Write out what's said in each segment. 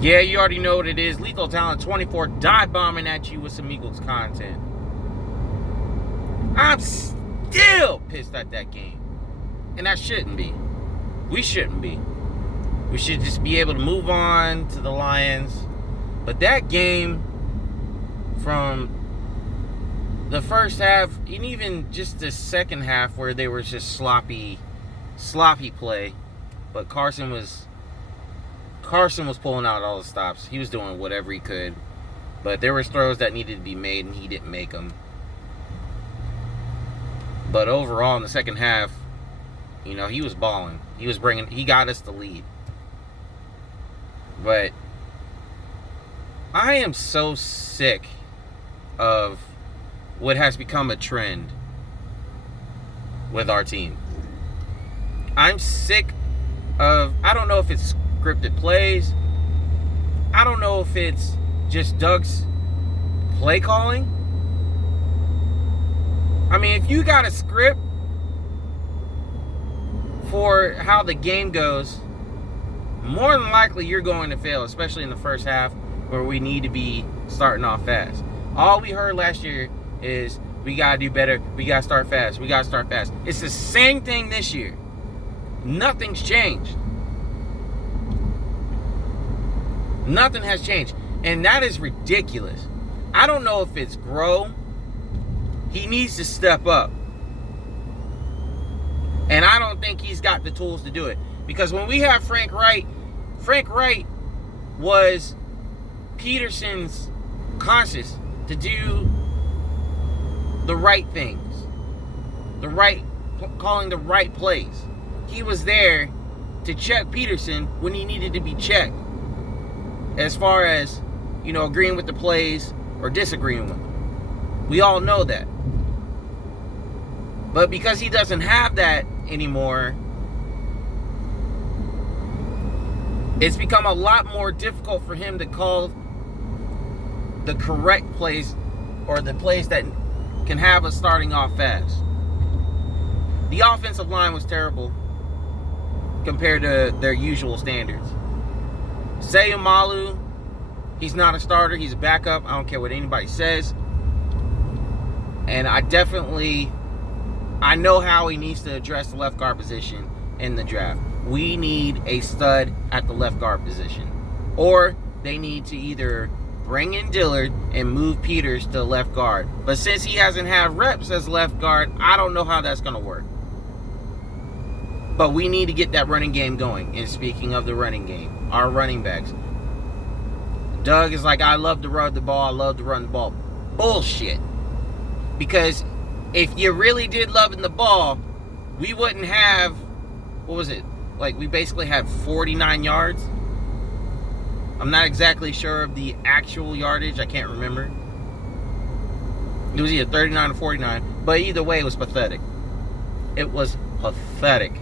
Yeah, you already know what it is. Lethal Talent 24 dive bombing at you with some Eagles content. I'm still pissed at that game. And that shouldn't be. We shouldn't be. We should just be able to move on to the Lions. But that game, from the first half, and even just the second half where they were just sloppy play, but Carson was pulling out all the stops. He was doing whatever he could. But there was throws that needed to be made, and he didn't make them. But overall, in the second half, you know, he was balling. He got us the lead. But I am so sick of what has become a trend with our team. I'm sick of, I don't know if it's scripted plays. I don't know if it's just Doug's play calling. I mean, if you got a script for how the game goes, more than likely you're going to fail, especially in the first half where we need to be starting off fast. All we heard last year is we got to do better, we got to start fast, we got to start fast. It's the same thing this year. Nothing's changed. Nothing has changed. And that is ridiculous. I don't know if it's Grow. He needs to step up. And I don't think he's got the tools to do it. Because when we have Frank Wright was Peterson's conscience to do the right things. Calling the right plays. He was there to check Peterson when he needed to be checked. As far as, you know, agreeing with the plays or disagreeing with them. We all know that. But because he doesn't have that anymore, it's become a lot more difficult for him to call the correct plays or the plays that can have us starting off fast. The offensive line was terrible compared to their usual standards. Sayamalu, he's not a starter. He's a backup. I don't care what anybody says. And I know how he needs to address the left guard position in the draft. We need a stud at the left guard position. Or they need to either bring in Dillard and move Peters to left guard. But since he hasn't had reps as left guard, I don't know how that's going to work. But we need to get that running game going. And speaking of the running game, our running backs. Doug is like, I love to run the ball. I love to run the ball. Bullshit. Because if you really did loving the ball, we wouldn't have, what was it? Like, we basically have 49 yards. I'm not exactly sure of the actual yardage. I can't remember. It was either 39 or 49. But either way, it was pathetic. It was pathetic.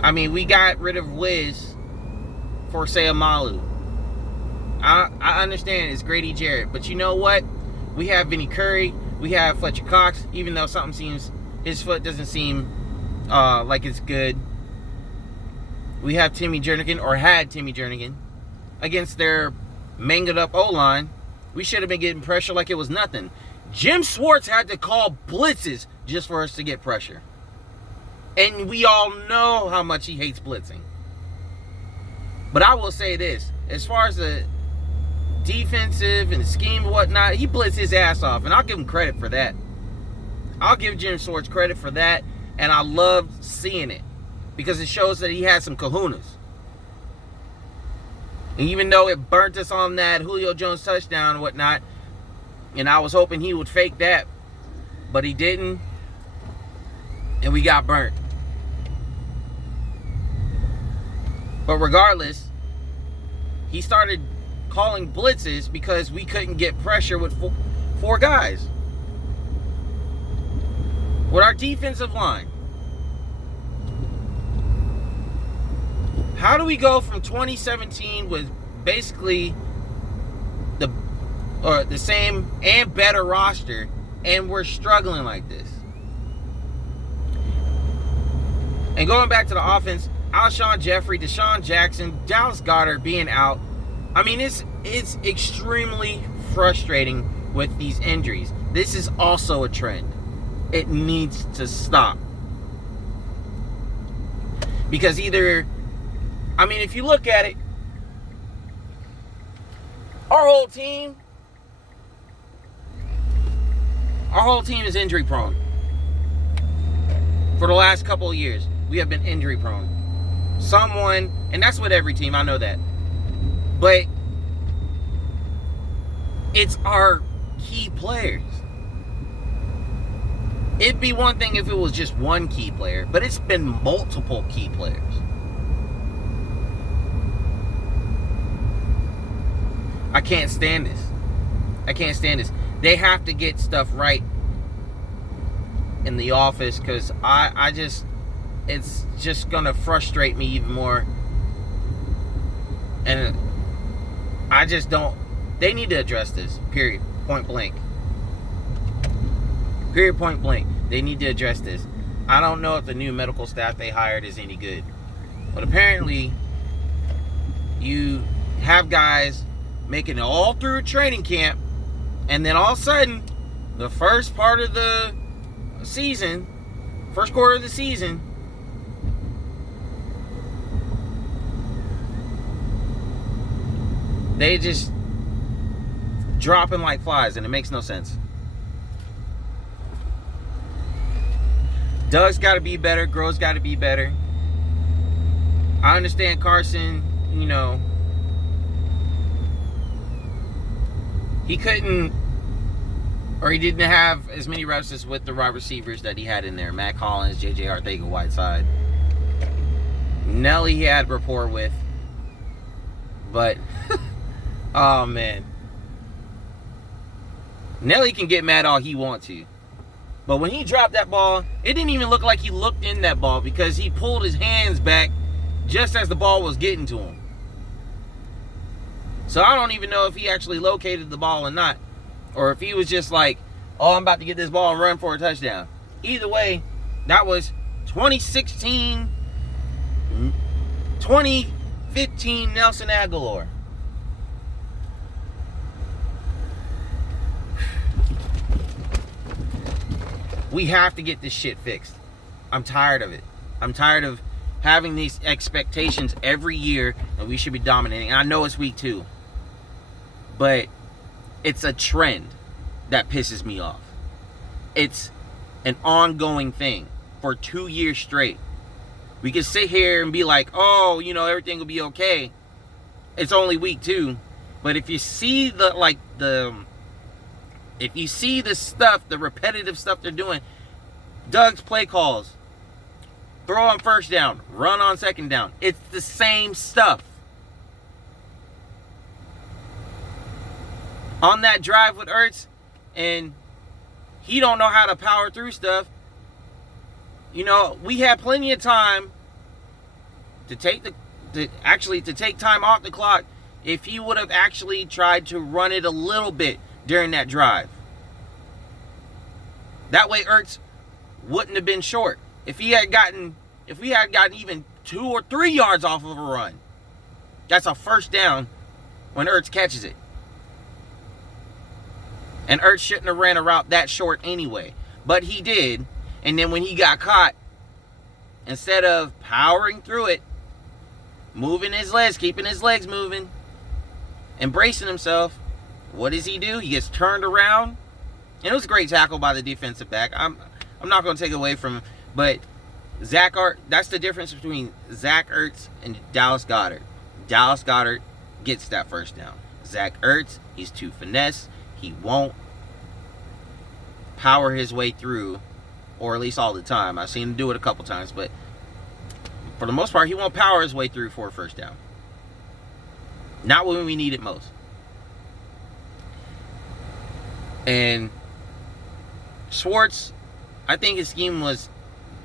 I mean, we got rid of Wiz for Sayamalu. I understand it's Grady Jarrett, but you know what? We have Vinny Curry, we have Fletcher Cox, even though his foot doesn't seem like it's good. We have Timmy Jernigan against their mangled up O-line. We should have been getting pressure like it was nothing. Jim Schwartz had to call blitzes just for us to get pressure. And we all know how much he hates blitzing. But I will say this, as far as the defensive and scheme and whatnot, he blitzed his ass off, and I'll give him credit for that. I'll give Jim Schwartz credit for that, and I loved seeing it because it shows that he had some kahunas. And even though it burnt us on that Julio Jones touchdown and whatnot, and I was hoping he would fake that, but he didn't, and we got burnt. But regardless, he started calling blitzes because we couldn't get pressure with four guys. With our defensive line. How do we go from 2017 with basically the same and better roster, and we're struggling like this? And going back to the offense, Alshon Jeffrey, Deshaun Jackson, Dallas Goedert being out. I mean, it's extremely frustrating with these injuries. This is also a trend. It needs to stop. Because either, I mean, if you look at it, our whole team is injury prone. For the last couple of years, we have been injury prone. Someone, and that's with every team, I know that. But it's our key players. It'd be one thing if it was just one key player, but it's been multiple key players. I can't stand this. I can't stand this. They have to get stuff right in the office, because I just, it's just going to frustrate me even more. And I just don't, they need to address this, period, point blank. Period, point blank. They need to address this. I don't know if the new medical staff they hired is any good. But apparently, you have guys making it all through training camp, and then all of a sudden, the first part of the season, first quarter of the season, they just dropping like flies, and it makes no sense. Doug's got to be better. Grove's got to be better. I understand Carson, you know, he couldn't, or he didn't have as many reps as with the wide receivers that he had in there. Matt Collins, J.J. Arcega-Whiteside. Nelly he had rapport with. But, oh man. Nelly can get mad all he wants to. But when he dropped that ball, it didn't even look like he looked in that ball, because he pulled his hands back just as the ball was getting to him. So I don't even know if he actually located the ball or not. Or if he was just like, oh, I'm about to get this ball and run for a touchdown. Either way, that was 2015 Nelson Aguilar. We have to get this shit fixed. I'm tired of it. I'm tired of having these expectations every year that we should be dominating. And I know it's week 2. But it's a trend that pisses me off. It's an ongoing thing for 2 years straight. We can sit here and be like, oh, you know, everything will be okay. It's only week 2. But if you see if you see the stuff, the repetitive stuff they're doing, Doug's play calls, throw on first down, run on second down, it's the same stuff. On that drive with Ertz, and he don't know how to power through stuff. You know, we had plenty of time to take time off the clock if he would have actually tried to run it a little bit during that drive. That way Ertz wouldn't have been short. If we had gotten even 2 or 3 yards off of a run, that's a first down when Ertz catches it. And Ertz shouldn't have ran a route that short anyway. But he did. And then when he got caught, instead of powering through it, moving his legs, keeping his legs moving, embracing himself, what does he do? He gets turned around. And it was a great tackle by the defensive back. I'm not going to take it away from him. But that's the difference between Zach Ertz and Dallas Goedert. Dallas Goedert gets that first down. Zach Ertz, he's too finesse. He won't power his way through, or at least all the time. I've seen him do it a couple times, but for the most part, he won't power his way through for a first down. Not when we need it most. And Schwartz, I think his scheme was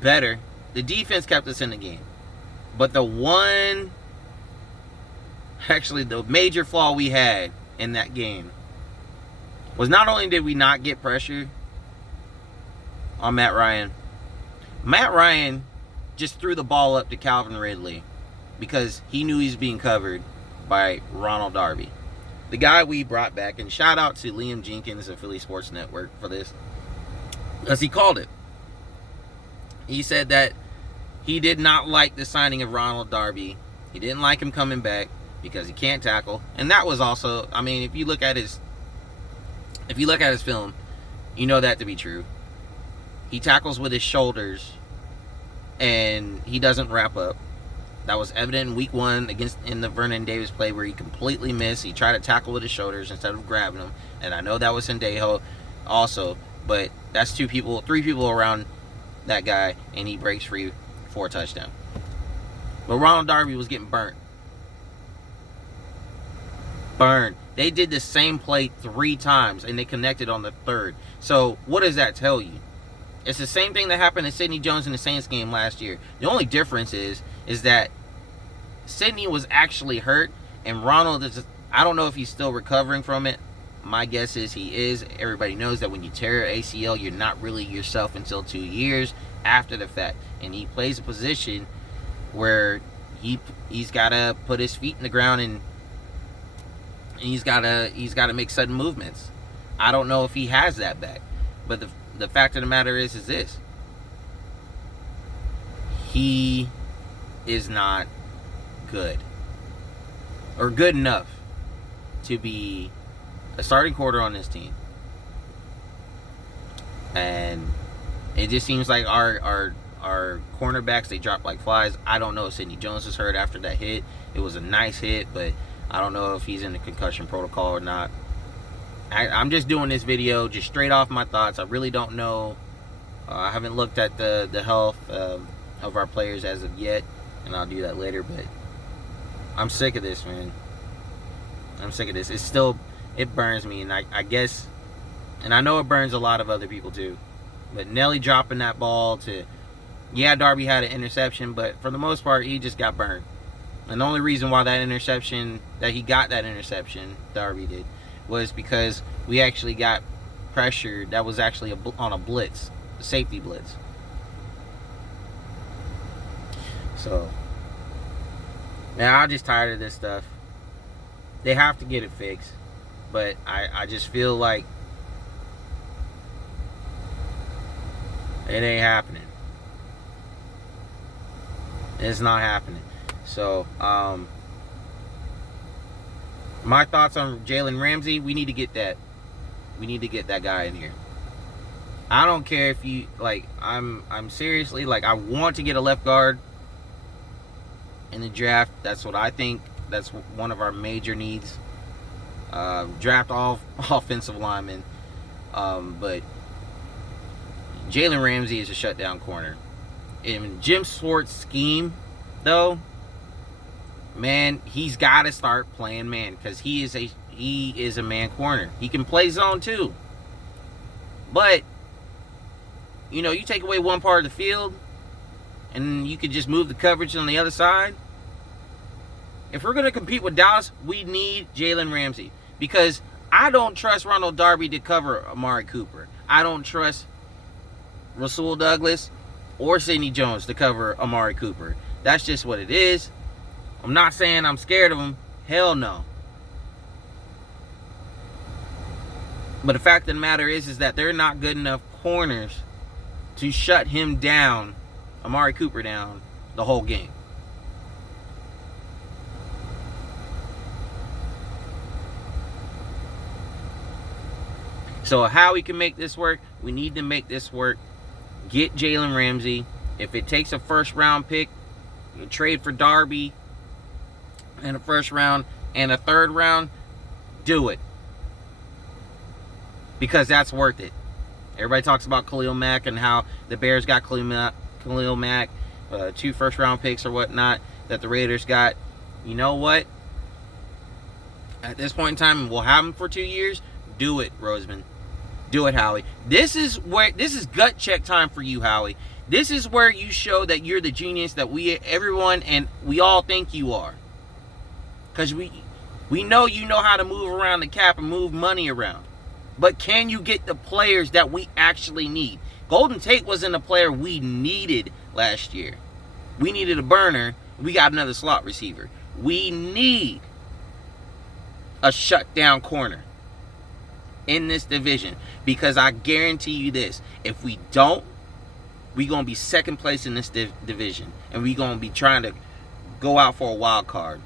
better. The defense kept us in the game. But the major flaw we had in that game was not only did we not get pressure on Matt Ryan just threw the ball up to Calvin Ridley because he knew he was being covered by Ronald Darby. The guy we brought back, and shout out to Liam Jenkins of Philly Sports Network for this, as he called it. He said that he did not like the signing of Ronald Darby. He didn't like him coming back because he can't tackle. And that was also, I mean, if you look at his film, you know that to be true. He tackles with his shoulders and he doesn't wrap up. That was evident in week 1 in the Vernon Davis play where he completely missed. He tried to tackle with his shoulders instead of grabbing him. And I know that was Sendejo also, but that's 3 people around that guy, and he breaks free for a touchdown. But Ronald Darby was getting burnt. They did the same play 3 times, and they connected on the 3rd. So what does that tell you? It's the same thing that happened to Sidney Jones in the Saints game last year. The only difference is that Sidney was actually hurt, and Ronald is, I don't know if he's still recovering from it. My guess is he is. Everybody knows that when you tear your ACL, you're not really yourself until 2 years after the fact. And he plays a position where he's got to put his feet in the ground and he's got to make sudden movements. I don't know if he has that back. But the fact of the matter is this. He is not good. Or good enough to be a starting quarter on this team. And it just seems like our cornerbacks, they drop like flies. I don't know if Sidney Jones is hurt after that hit. It was a nice hit, but I don't know if he's in the concussion protocol or not. I'm just doing this video just straight off my thoughts. I really don't know. I haven't looked at the health of our players as of yet, and I'll do that later. But I'm sick of this, man. I'm sick of this. It burns me, and I guess, and I know it burns a lot of other people too. But Nelly dropping that ball yeah, Darby had an interception, but for the most part, he just got burned. And the only reason why he got that interception, Darby did, was because we actually got pressured. That was actually on a blitz, a safety blitz. So, now I'm just tired of this stuff. They have to get it fixed. But I just feel like it ain't happening. It's not happening. So, my thoughts on Jalen Ramsey, we need to get that. We need to get that guy in here. I don't care if you, like, I'm seriously, like, I want to get a left guard in the draft. That's what I think. That's one of our major needs. Draft all offensive linemen. But Jalen Ramsey is a shutdown corner. In Jim Schwartz's scheme, though, man, he's got to start playing man, because he is a man corner. He can play zone too. But, you know, you take away one part of the field, and you could just move the coverage on the other side. If we're going to compete with Dallas, we need Jalen Ramsey. Because I don't trust Ronald Darby to cover Amari Cooper. I don't trust Rasul Douglas or Sidney Jones to cover Amari Cooper. That's just what it is. I'm not saying I'm scared of him. Hell no. But the fact of the matter is that they're not good enough corners to shut him down, Amari Cooper down, the whole game. So how we can make this work, we need to make this work. Get Jalen Ramsey. If it takes a first round pick, you trade for Darby in a first round and a third round, do it. Because that's worth it. Everybody talks about Khalil Mack and how the Bears got Khalil Mack, 2 first round picks or whatnot that the Raiders got. You know what? At this point in time, we'll have them for 2 years. Do it, Roseman. Do it, Howie. This is gut check time for you, Howie. This is where you show that you're the genius that everyone and we all think you are. Because we know you know how to move around the cap and move money around. But can you get the players that we actually need? Golden Tate wasn't a player we needed last year. We needed a burner. We got another slot receiver. We need a shutdown corner in this division, because I guarantee you this: if we don't, we're going to be second place in this division, and we're going to be trying to go out for a wild card.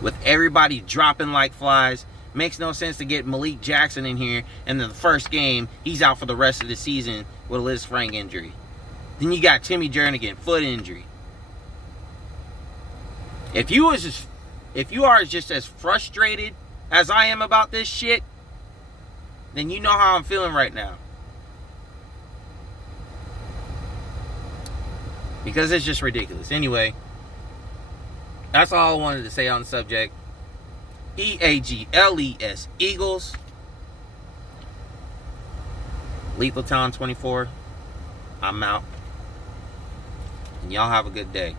With everybody dropping like flies, makes no sense to get Malik Jackson in here, and then the first game, he's out for the rest of the season with a Liz Frank injury. Then you got Timmy Jernigan, foot injury. If you are just as frustrated as I am about this shit, then you know how I'm feeling right now. Because it's just ridiculous. Anyway, that's all I wanted to say on the subject. EAGLES, Eagles. Lethal Town 24. I'm out. And y'all have a good day.